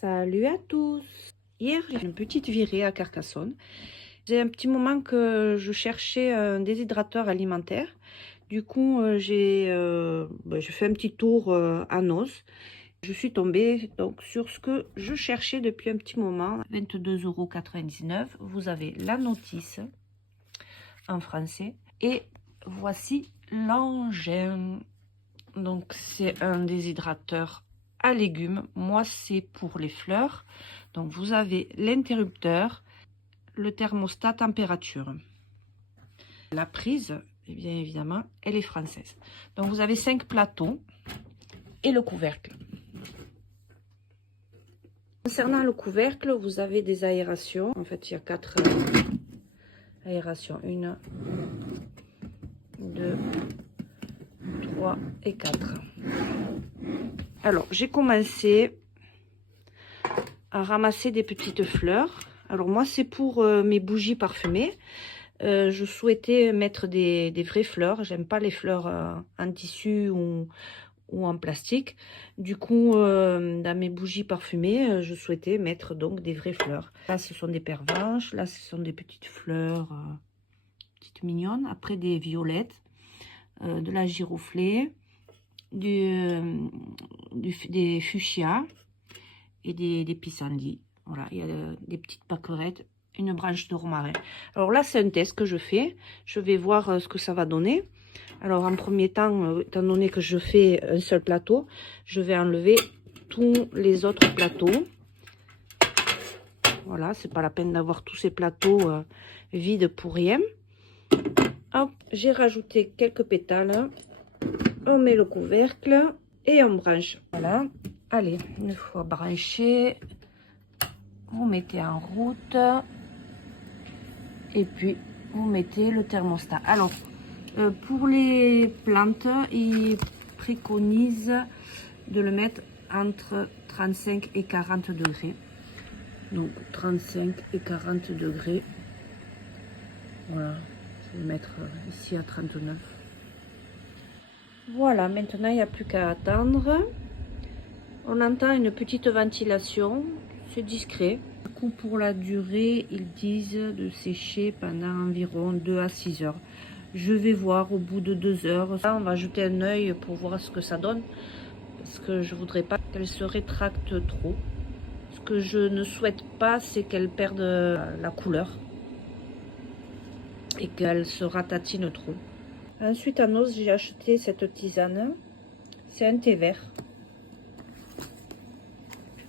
Salut à tous! Hier, j'ai une petite virée à Carcassonne. C'est un petit moment que je cherchais un déshydrateur alimentaire. Du coup, j'ai fait un petit tour à Noz. Je suis tombée donc sur ce que je cherchais depuis un petit moment. 22,99 €. Vous avez la notice en français. Et voici l'engin. Donc, c'est un déshydrateur à légumes. Moi, c'est pour les fleurs. Donc, vous avez l'interrupteur, le thermostat température. La prise, et bien évidemment, elle est française. Donc, vous avez 5 plateaux et le couvercle. Concernant le couvercle, vous avez des aérations. En fait, il y a 4 aérations. 1, 2, 3 et 4. Alors, j'ai commencé à ramasser des petites fleurs. Alors, moi, c'est pour mes bougies parfumées. Je souhaitais mettre des vraies fleurs. J'aime pas les fleurs en tissu ou en plastique. Du coup, dans mes bougies parfumées, je souhaitais mettre donc des vraies fleurs. Là, ce sont des pervenches. Là, ce sont des petites fleurs petites mignonnes. Après, des violettes, de la giroflée, des fuchsias et des pissenlits. Voilà, il y a des petites pâquerettes, une branche de romarin. Alors là, c'est un test que je fais. Je vais voir ce que ça va donner. Alors, en premier temps, étant donné que je fais un seul plateau, je vais enlever tous les autres plateaux. Voilà, c'est pas la peine d'avoir tous ces plateaux vides pour rien. Hop, j'ai rajouté quelques pétales. On met le couvercle et on branche. Voilà. Allez, une fois branché, vous mettez en route. Et puis, vous mettez le thermostat. Alors, pour les plantes, ils préconisent de le mettre entre 35 et 40 degrés. Donc, 35 et 40 degrés. Voilà, je vais le mettre ici à 39. Voilà, maintenant, il n'y a plus qu'à attendre. On entend une petite ventilation, c'est discret. Du coup, pour la durée, ils disent de sécher pendant environ 2 à 6 heures. Je vais voir au bout de 2 heures. Là, on va jeter un œil pour voir ce que ça donne. Parce que je voudrais pas qu'elle se rétracte trop. Ce que je ne souhaite pas, c'est qu'elle perde la couleur. Et qu'elle se ratatine trop. Ensuite, à Noz, j'ai acheté cette tisane. C'est un thé vert.